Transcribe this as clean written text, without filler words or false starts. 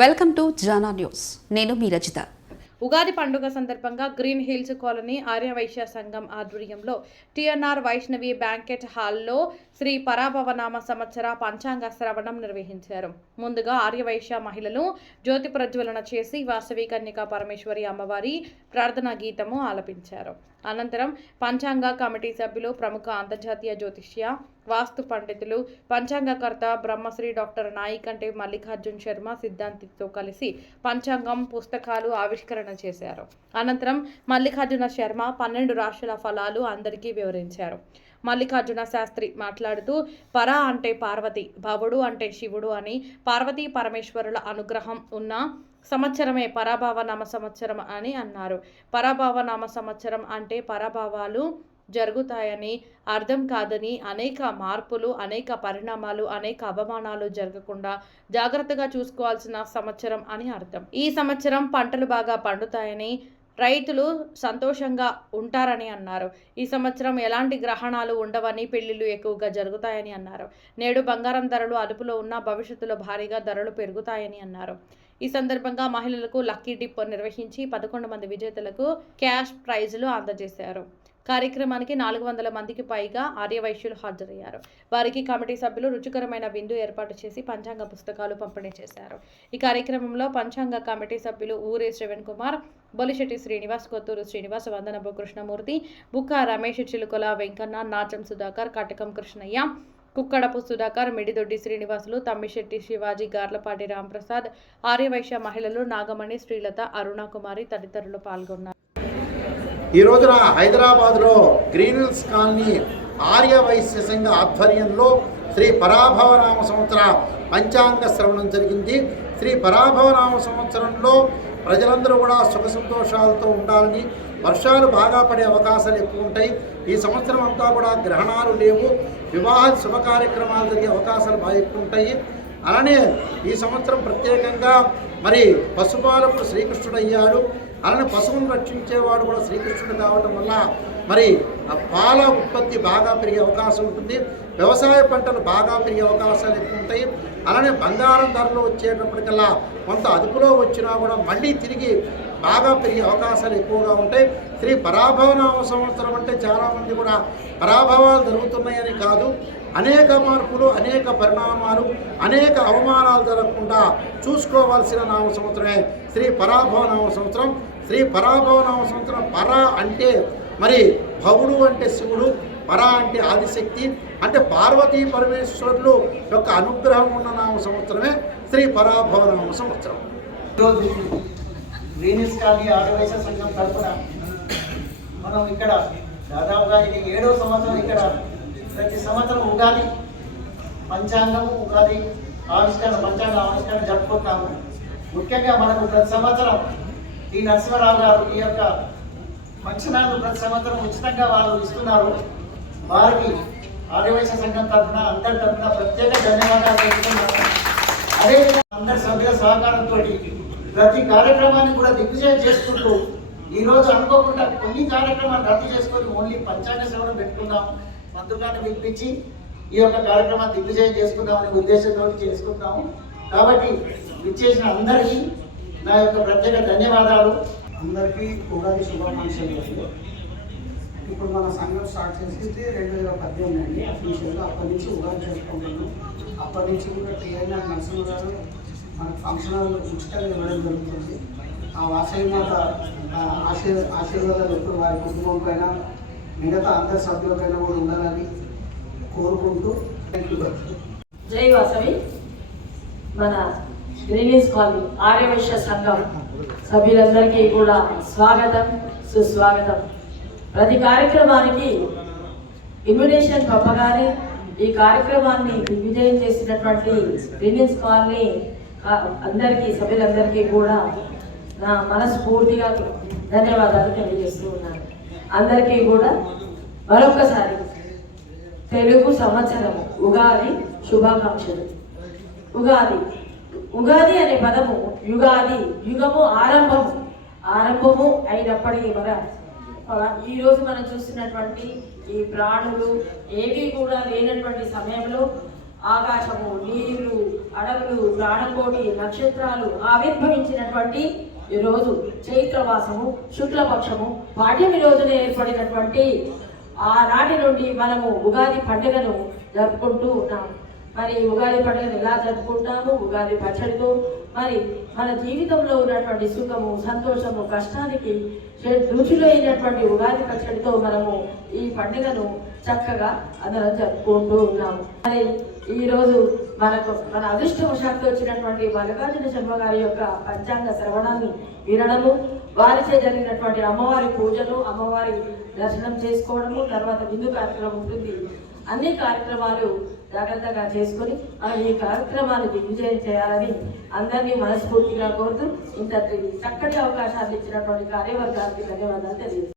Welcome to Jana news. నేను మీ రజిత. ఉగాది పండుగ సందర్భంగా గ్రీన్ హిల్స్ కాలనీ ఆర్యవైశ్య సంఘం ఆధ్వర్యంలో టిఎన్ఆర్ వైష్ణవి బ్యాంకెట్ హాల్లో శ్రీ పరాభవనామ సంవత్సర పంచాంగ శ్రవణం నిర్వహించారు. ముందుగా ఆర్యవైశ్య మహిళలు జ్యోతి ప్రజ్వలన చేసి వాసవి కన్యకా పరమేశ్వరి అమ్మవారి ప్రార్థనా గీతము ఆలపించారు. అనంతరం పంచాంగ కమిటీ సభ్యులు, ప్రముఖ అంతర్జాతీయ జ్యోతిష్య వాస్తు పండితులు, పంచాంగకర్త బ్రహ్మశ్రీ డాక్టర్ నాయికంటి మల్లికార్జున్ శర్మ సిద్ధాంతితో కలిసి పంచాంగం పుస్తకాలు ఆవిష్కరణ చేశారు. అనంతరం మల్లికార్జున శర్మ 12 రాశుల ఫలాలు అందరికీ వివరించారు. మల్లికార్జున శాస్త్రి మాట్లాడుతూ, పరా అంటే పార్వతి, భవుడు అంటే శివుడు అని, పార్వతీ పరమేశ్వరుల అనుగ్రహం ఉన్న సంవత్సరమే పరాభవనామ సంవత్సరం అని అన్నారు. పరాభవనామ సంవత్సరం అంటే పరాభవాలు జరుగుతాయని అర్థం కాదని, అనేక మార్పులు, అనేక పరిణామాలు, అనేక అవమానాలు జరగకుండా జాగ్రత్తగా చూసుకోవాల్సిన సంవత్సరం అని అర్థం. ఈ సంవత్సరం పంటలు బాగా పండుతాయని, రైతులు సంతోషంగా ఉంటారని అన్నారు. ఈ సంవత్సరం ఎలాంటి గ్రహణాలు ఉండవని, పెళ్లిళ్ళు ఎక్కువగా జరుగుతాయని అన్నారు. నేడు బంగారం ధరలు అదుపులో ఉన్న, భవిష్యత్తులో భారీగా ధరలు పెరుగుతాయని అన్నారు. ఈ సందర్భంగా మహిళలకు లక్కీ డిప్ నిర్వహించి 11 మంది విజేతలకు క్యాష్ ప్రైజులు అందజేశారు. కార్యక్రమానికి 400 మందికి పైగా ఆర్యవైశ్యులు హాజరయ్యారు. వారికి కమిటీ సభ్యులు రుచికరమైన విందు ఏర్పాటు చేసి పంచాంగ పుస్తకాలు పంపిణీ చేశారు. ఈ కార్యక్రమంలో పంచాంగ కమిటీ సభ్యులు ఊరే శ్రవణ్ కుమార్, బొలిశెట్టి శ్రీనివాస్, కొత్తూరు శ్రీనివాస్, వందనపు కృష్ణమూర్తి, బుక్క రమేష్, చిలుకల వెంకన్న, నాచం సుధాకర్, కటకం కృష్ణయ్య, కుక్కడపు సుధాకర్, మిడిదొడ్డి శ్రీనివాసులు, తమ్మిశెట్టి శివాజీ, గార్లపాటి రాంప్రసాద్, ఆర్యవైశ్య మహిళలు నాగమణి, శ్రీలత, అరుణకుమారి తదితరులు పాల్గొన్నారు. ఈ రోజున హైదరాబాద్లో గ్రీన్ హిల్స్ కాలనీ ఆర్యవైశ్య సంఘ ఆధ్వర్యంలో శ్రీ పరాభవనామ సంవత్సర పంచాంగ శ్రవణం జరిగింది. శ్రీ పరాభవనామ సంవత్సరంలో ప్రజలందరూ కూడా సుఖ సంతోషాలతో ఉండాలని, వర్షాలు బాగా పడే అవకాశాలు ఎక్కువ ఉంటాయి. ఈ సంవత్సరం అంతా కూడా గ్రహణాలు లేవు, వివాహ శుభ కార్యక్రమాలు జరిగే అవకాశాలు బాగా ఎక్కువ ఉంటాయి. అలానే ఈ సంవత్సరం ప్రత్యేకంగా మరి పశుపాలకు శ్రీకృష్ణుడు అయ్యాడు. అలానే పశువును రక్షించేవాడు కూడా శ్రీకృష్ణుడు కావటం వల్ల మరి ఆ పాల ఉత్పత్తి బాగా పెరిగే అవకాశం ఉంటుంది. వ్యవసాయ పంటలు బాగా పెరిగే అవకాశాలు ఎక్కువ ఉంటాయి. అలానే బంగారం ధరలు వచ్చేటప్పటికల్లా కొంత అదుపులో వచ్చినా కూడా మళ్ళీ తిరిగి బాగా పెరిగే అవకాశాలు ఎక్కువగా ఉంటాయి. శ్రీ పరాభవనామ సంవత్సరం అంటే చాలామంది కూడా పరాభవాలు జరుగుతున్నాయని కాదు, అనేక మార్పులు, అనేక పరిణామాలు, అనేక అవమానాలు జరగకుండా చూసుకోవాల్సిన నామ సంవత్సరమే శ్రీ పరాభవనామ సంవత్సరం. శ్రీ పరాభవనామ సంవత్సరం పర అంటే మరి భవుడు అంటే శివుడు, పర అంటే ఆదిశక్తి, అంటే పార్వతీ పరమేశ్వరులు యొక్క అనుగ్రహం ఉన్న నామ సంవత్సరమే శ్రీ పరాభవనామ సంవత్సరం. ఈరోజు గ్రీన్ హిల్స్ కాలనీ ఆర్యవైశ్య సంఘం తరఫున మనం ఇక్కడ దాదాపుగా ఇది 7వ సంవత్సరం ఇక్కడ ప్రతి సంవత్సరం ఉగాది పంచాంగము, ఉగాది ఆవిష్కరణ, పంచాంగ ఆవిష్కరణ జరుపుకుంటాము. ముఖ్యంగా మనకు ప్రతి సంవత్సరం ఈ నరసింహరావు గారు ఈ యొక్క ఫంక్షనాలు ప్రతి సంవత్సరం ఉచితంగా వాళ్ళు ఇస్తున్నారు. వారికి ఆర్యవైశ్య సంఘం తరఫున, అందరి తరఫున ప్రత్యేక ధన్యవాదాలు తెలుపుతున్నాను. అదేవిధంగా అందరి సభ్యుల సహకారంతో ప్రతి కార్యక్రమాన్ని కూడా దిగ్విజయం చేసుకుంటూ ఈరోజు అనుకోకుండా కొన్ని కార్యక్రమాలు రద్దు చేసుకొని ఓన్లీ పంచాంగ శ్రవణం పెట్టుకుందాం, మంత్రుగాన్ని పిలిపించి ఈ యొక్క కార్యక్రమాన్ని దిగ్విజయం చేసుకుందామనే ఉద్దేశంతో చేసుకుంటాము. కాబట్టి విచ్చేసిన అందరికీ నా యొక్క ప్రత్యేక ధన్యవాదాలు. అందరికీ ఉగాది శుభాకాంక్షలు. ఇప్పుడు మన సంఘం స్టార్ట్ చేసింది 2018 అండి అఫీషియల్గా. అప్పటి నుంచి ఉగాది చేసుకుంటున్నాం. అప్పటి నుంచి కూడా టిఎన్ఆర్ నరసింహ గారు మనకు ఫంక్షన్ ఉచితంగా ఇవ్వడం జరుగుతుంది. ఆ వాసవి మాత ఆశీర్వాదాలు ఎప్పుడు వారి కుటుంబం పైన, మిగతా అందరి సభ్యులపైన కూడా ఉండాలని కోరుకుంటూ జై వాసవి. మన గ్రీన్ హిల్స్ కాలనీ ఆర్యవైశ్య సంఘం సభ్యులందరికీ కూడా స్వాగతం, సుస్వాగతం. ప్రతి కార్యక్రమానికి ఇన్విటేషన్ పంపగానే ఈ కార్యక్రమాన్ని దిగ్విజయం చేసినటువంటి గ్రీన్ హిల్స్ కాలనీ అందరికీ, సభ్యులందరికీ కూడా నా మనస్ఫూర్తిగా ధన్యవాదాలు తెలియజేస్తూ ఉన్నాను. అందరికీ కూడా మరొకసారి తెలుగు సంవత్సరము ఉగాది శుభాకాంక్షలు. ఉగాది అనే పదము యుగాది, యుగము ఆరంభము అయినప్పటికీ ఈరోజు మనం చూస్తున్నటువంటి ఈ ప్రాణులు ఏవి కూడా లేనటువంటి సమయంలో ఆకాశము, నీళ్లు, అడవులు, ప్రాణకోటి, నక్షత్రాలు ఆవిర్భవించినటువంటి ఈ రోజు చైత్రమాసము శుక్లపక్షము పాఠ్యమి రోజున ఏర్పడినటువంటి ఆనాటి నుండి మనము ఉగాది పండుగను జరుపుకుంటూ ఉన్నాము. మరి ఉగాది పండుగను ఎలా జరుపుకుంటాము? ఉగాది పచ్చడితో మరి మన జీవితంలో ఉన్నటువంటి సుఖము, సంతోషము, కష్టానికి రుచిలో అయినటువంటి ఉగాది పచ్చడితో మనము ఈ పండుగను చక్కగా అందరం జరుపుకుంటూ ఉన్నాము. మరి ఈరోజు మన అదృష్టవశాత్తు వచ్చినటువంటి మల్లికార్జున శర్మ గారి యొక్క పంచాంగ శ్రవణాన్ని వినడము, వారిచే జరిగినటువంటి అమ్మవారి పూజలు, అమ్మవారి దర్శనం చేసుకోవడము, తర్వాత విందు కార్యక్రమం ఉంటుంది. అన్ని కార్యక్రమాలు జాగ్రత్తగా చేసుకొని మనం ఈ కార్యక్రమాన్ని దిగ్విజయం చేయాలని అందరినీ మనస్ఫూర్తిగా కోరుతూ ఇంతటి చక్కటి అవకాశాలు ఇచ్చినటువంటి కార్యవర్గానికి ధన్యవాదాలు తెలియజేస్తాను.